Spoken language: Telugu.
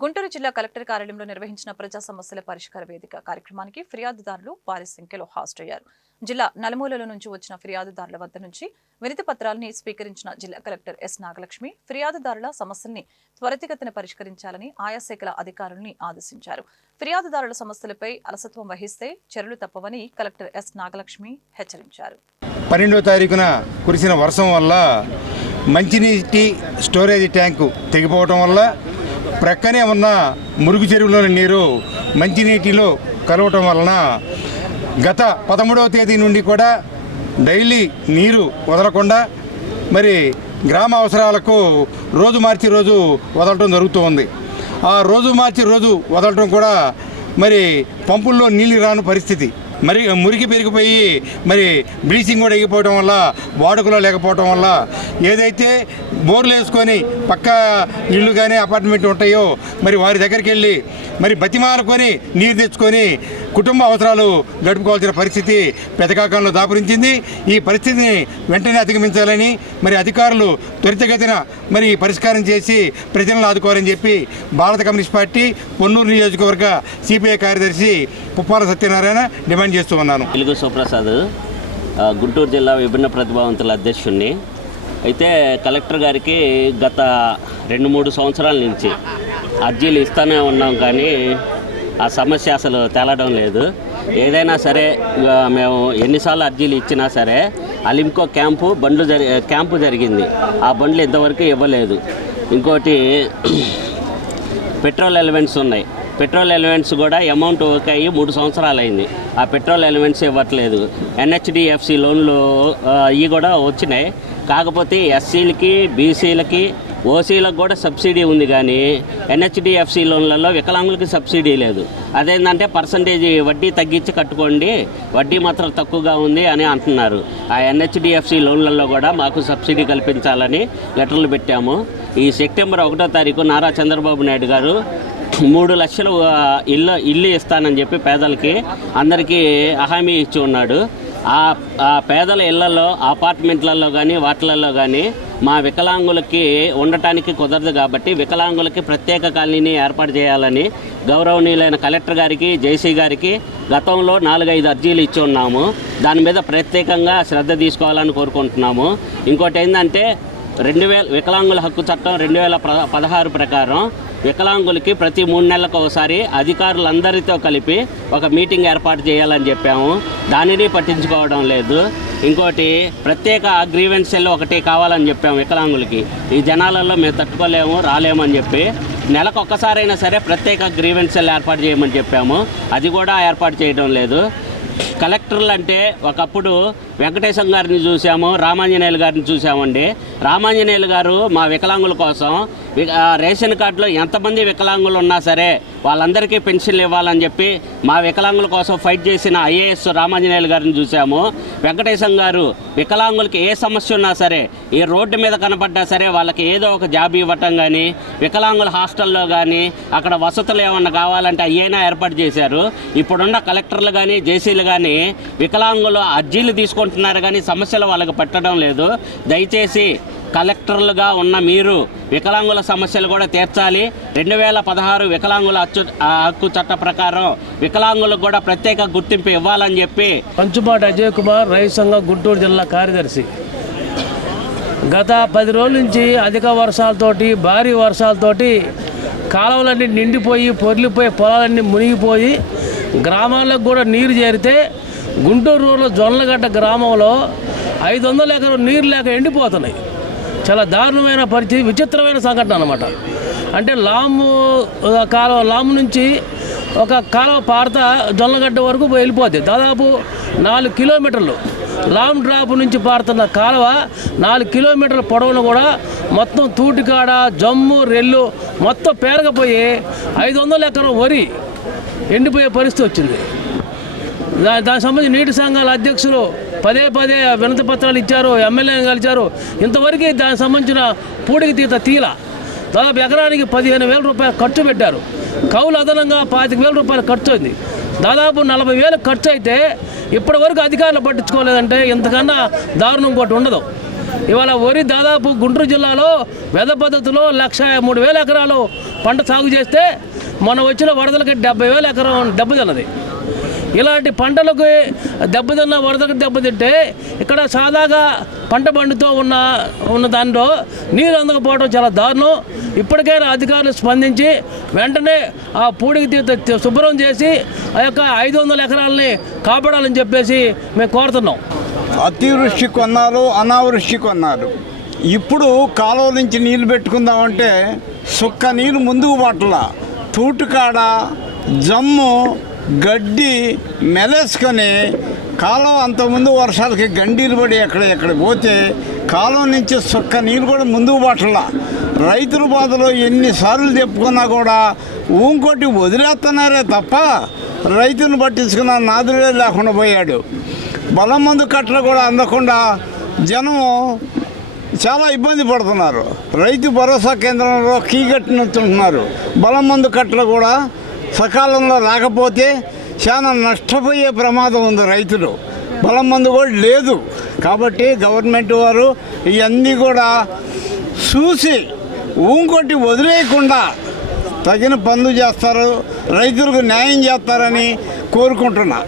గుంటూరు జిల్లా కలెక్టర్ కార్యాలయంలో నిర్వహించిన ప్రజా సమస్యల పరిష్కార వేదిక కార్యక్రమానికి ఫిర్యాదుదారులు భారీ సంఖ్యలో హాజరయ్యారు. జిల్లా నలుమూలల నుంచి వచ్చిన ఫిర్యాదుదారుల వద్ద నుంచి వినతి పత్రాలని స్వీకరించిన జిల్లా కలెక్టర్ ఎస్ నాగలక్ష్మి ఫిర్యాదుదారుల సమస్యల్ని త్వరితగతిన పరిష్కరించాలని ఆయా శాఖల అధికారుల్ని ఆదేశించారు. ఫిర్యాదుదారుల సమస్యలపై అలసత్వం వహిస్తే చర్యలు తప్పవని కలెక్టర్ ఎస్ నాగలక్ష్మి హెచ్చరించారు. 12వ తారీఖున కురిసిన వర్షం వల్ల మంచినీటి స్టోరేజ్ ట్యాంకు తెగిపోవడం వల్ల ప్రక్కనే ఉన్న మురుగు చెరువులోని నీరు మంచినీటిలో కలవటం వలన గత 13వ తేదీ నుండి కూడా డైలీ నీరు వదలకుండా మరి గ్రామ అవసరాలకు రోజు మార్చి రోజు వదలటం జరుగుతూ ఉంది. ఆ రోజు మార్చి రోజు వదలటం కూడా మరి పంపుల్లో నీళ్ళు రాని పరిస్థితి. మరి మురికి పెరిగిపోయి మరి బ్లీచింగ్ కూడా ఎగిపోవడం వల్ల వాడుకలో లేకపోవడం వల్ల ఏదైతే బోర్లు వేసుకొని పక్క ఇళ్ళు కానీ అపార్ట్మెంట్ ఉంటాయో మరి వారి దగ్గరికి వెళ్ళి మరి బతిమాలుకొని నీరు తెచ్చుకొని కుటుంబ అవసరాలు గడుపుకోవాల్సిన పరిస్థితి పెదకాకంలో దాపురించింది. ఈ పరిస్థితిని వెంటనే అధిగమించాలని మరి అధికారులు త్వరితగతిన మరి పరిష్కారం చేసి ప్రజలను ఆదుకోవాలని చెప్పి భారత కమ్యూనిస్ట్ పార్టీ పొన్నూరు నియోజకవర్గ సిపిఐ కార్యదర్శి పుప్పాల సత్యనారాయణ డిమాండ్ చేస్తూ ఉన్నాను. తెలుగు సుప్రసాద్, గుంటూరు జిల్లా విభిన్న ప్రతిభావంతుల అధ్యక్షుడిని. అయితే కలెక్టర్ గారికి గత 2-3 సంవత్సరాల నుంచి అర్జీలు ఇస్తూనే ఉన్నాం, కానీ ఆ సమస్య అసలు తేలడం లేదు. ఏదైనా సరే మేము ఎన్నిసార్లు అర్జీలు ఇచ్చినా సరే అలింకో క్యాంపు జరిగింది, ఆ బండ్లు ఇంతవరకు ఇవ్వలేదు. ఇంకోటి పెట్రోల్ ఎలిమెంట్స్ ఉన్నాయి, పెట్రోల్ ఎలిమెంట్స్ కూడా అమౌంట్ ఓకే అయ్యి 3 సంవత్సరాలు అయింది, ఆ పెట్రోల్ ఎలిమెంట్స్ ఇవ్వట్లేదు. NHDFC లోన్లు ఇవి కూడా వచ్చినాయి, కాకపోతే ఎస్సీలకి బీసీలకి ఓసీలకు కూడా సబ్సిడీ ఉంది, కానీ NHDFC లోన్లలో వికలాంగులకి సబ్సిడీ లేదు. అదేంటంటే పర్సంటేజ్ వడ్డీ తగ్గించి కట్టుకోండి, వడ్డీ మాత్రం తక్కువగా ఉంది అని అంటున్నారు. ఆ NHDFC లోన్లలో కూడా మాకు సబ్సిడీ కల్పించాలని లెటర్లు పెట్టాము. ఈ సెప్టెంబర్ 1వ తారీఖు నారా చంద్రబాబు నాయుడు గారు 3 లక్షలు ఇల్లు ఇస్తానని చెప్పి పేదలకి అందరికీ హామీ ఇచ్చి ఉన్నాడు. ఆ పేదల ఇళ్లలో అపార్ట్మెంట్లలో కానీ వాటిలలో కానీ మా వికలాంగులకి ఉండటానికి కుదరదు, కాబట్టి వికలాంగులకి ప్రత్యేక కాలనీని ఏర్పాటు చేయాలని గౌరవనీయులైన కలెక్టర్ గారికి, జేసీ గారికి గతంలో 4-5 అర్జీలు ఇచ్చి ఉన్నాము. దాని మీద ప్రత్యేకంగా శ్రద్ధ తీసుకోవాలని కోరుకుంటున్నాము. ఇంకోటి ఏంటంటే వికలాంగుల హక్కు చట్టం 2016 ప్రకారం వికలాంగులకి ప్రతి 3 నెలలకు ఒకసారి అధికారులందరితో కలిపి ఒక మీటింగ్ ఏర్పాటు చేయాలని చెప్పాము, దానిని పట్టించుకోవడం లేదు. ఇంకోటి ప్రత్యేక గ్రీవెన్స్ సెల్ ఒకటి కావాలని చెప్పాము వికలాంగులకి. ఈ జనాలలో మేము తట్టుకోలేము, రాలేమని చెప్పి నెలకు ఒక్కసారైనా సరే ప్రత్యేక గ్రీవెన్స్ సెల్ ఏర్పాటు చేయమని చెప్పాము, అది కూడా ఏర్పాటు చేయడం లేదు. కలెక్టర్లు అంటే ఒకప్పుడు వెంకటేశం గారిని చూసాము, రామాంజనేయులు గారిని చూసామండి. రామాంజనేయులు గారు మా వికలాంగుల కోసం రేషన్ కార్డులో ఎంతమంది వికలాంగులు ఉన్నా సరే వాళ్ళందరికీ పెన్షన్లు ఇవ్వాలని చెప్పి మా వికలాంగుల కోసం ఫైట్ చేసిన IAS రామాంజనేయులు గారిని చూసాము. వెంకటేశం గారు వికలాంగులకి ఏ సమస్య ఉన్నా సరే ఈ రోడ్డు మీద కనపడ్డా సరే వాళ్ళకి ఏదో ఒక జాబ్ ఇవ్వటం కానీ, వికలాంగుల హాస్టల్లో కానీ అక్కడ వసతులు ఏమన్నా కావాలంటే అయ్యైనా ఏర్పాటు చేశారు. ఇప్పుడున్న కలెక్టర్లు కానీ జేసీలు కానీ వికలాంగులు అర్జీలు తీసుకుంటున్నారు, కానీ సమస్యలు వాళ్ళకి పెట్టడం లేదు. దయచేసి కలెక్టర్లుగా ఉన్న మీరు వికలాంగుల సమస్యలు కూడా తీర్చాలి. 2016 వికలాంగుల హక్కు చట్ట ప్రకారం వికలాంగులకు కూడా ప్రత్యేక గుర్తింపు ఇవ్వాలని చెప్పి పంచుపాటి అజయ్ కుమార్, రైతు సంఘం గుంటూరు జిల్లా కార్యదర్శి. గత 10 రోజుల నుంచి అధిక వర్షాలతోటి, భారీ వర్షాలతోటి కాలువలన్నీ నిండిపోయి పొర్లిపోయి పొలాలన్నీ మునిగిపోయి గ్రామాలకు కూడా నీరు చేరితే గుంటూరు రూరల్ జొన్నలగడ్డ గ్రామంలో 500 ఎకరాలు నీరు లేక ఎండిపోతున్నాయి. చాలా దారుణమైన పరిస్థితి, విచిత్రమైన సంఘటన అన్నమాట. అంటే లాము నుంచి ఒక కాలువ పారత జొన్నలగడ్డ వరకు వెళ్ళిపోద్ది, దాదాపు 4 కిలోమీటర్లు. లామ్ డ్రాప్ నుంచి పారుతున్న కాలువ 4 కిలోమీటర్ల పొడవును కూడా మొత్తం తూటికాడ, జమ్ము, రెల్లు మొత్తం పేరకపోయి 500 ఎకరం వరి ఎండిపోయే పరిస్థితి వచ్చింది. దానికి సంబంధించి నీటి సంఘాల అధ్యక్షులు పదే వినతి పత్రాలు ఇచ్చారు, ఎమ్మెల్యేని కలిచారు. ఇంతవరకు దానికి సంబంధించిన పూడికి తీల దాదాపు ఎకరానికి 15,000 రూపాయలు ఖర్చు పెట్టారు. కౌలు అదనంగా 25,000 రూపాయలు ఖర్చు అయింది. దాదాపు 40,000 ఖర్చు అయితే ఇప్పటి వరకు అధికారులు పట్టించుకోలేదంటే ఇంతకన్నా దారుణం ఇంకోటి ఉండదు. ఇవాళ వరి దాదాపు గుంటూరు జిల్లాలో వెద పద్ధతిలో 1,03,000 ఎకరాలు పంట సాగు చేస్తే మనం వచ్చిన వరదలకి 70,000 ఎకరం దెబ్బతిన్నది. ఇలాంటి పంటలకు దెబ్బతిన్న వరదలకు దెబ్బతింటే ఇక్కడ సాదాగా పంట బండితో ఉన్న దానిలో నీరు అందకపోవడం చాలా దారుణం. ఇప్పటికైనా అధికారులు స్పందించి వెంటనే ఆ పూడికి శుభ్రం చేసి ఆ యొక్క 500 ఎకరాలని కాపాడాలని చెప్పేసి మేము కోరుతున్నాం. అతివృష్టి కొన్నారు, అనావృష్టి కొన్నారు. ఇప్పుడు కాలువ నుంచి నీళ్ళు పెట్టుకుందామంటే సుక్క నీళ్ళు ముందుకు పట్ల తూటుకాడ జమ్ము గడ్డి మెలేసుకొని కాలువ అంతకుముందు వర్షాలకి గండీలు పడి ఎక్కడ పోతే కాలువ నుంచి సుక్క నీళ్ళు కూడా ముందుకు పట్ల. రైతుల బాధలో ఎన్నిసార్లు చెప్పుకున్నా కూడా ఊంకొట్టి వదిలేస్తున్నారే తప్ప రైతును పట్టించుకున్న నాదులే లేకుండా పోయాడు. బలం మందు కట్టలు కూడా అందకుండా జనం చాలా ఇబ్బంది పడుతున్నారు. రైతు భరోసా కేంద్రంలో కీగట్టి నుంచుంటున్నారు. బలం మందు కట్టలు కూడా సకాలంలో రాకపోతే చాలా నష్టపోయే ప్రమాదం ఉంది రైతులు. బలం మందు కూడా లేదు. కాబట్టి గవర్నమెంట్ వారు ఇవన్నీ కూడా చూసి ఊంకొట్టి వదిలేయకుండా తగిన పనులు చేస్తారు, రైతులకు న్యాయం చేస్తారని కోరుకుంటున్నా.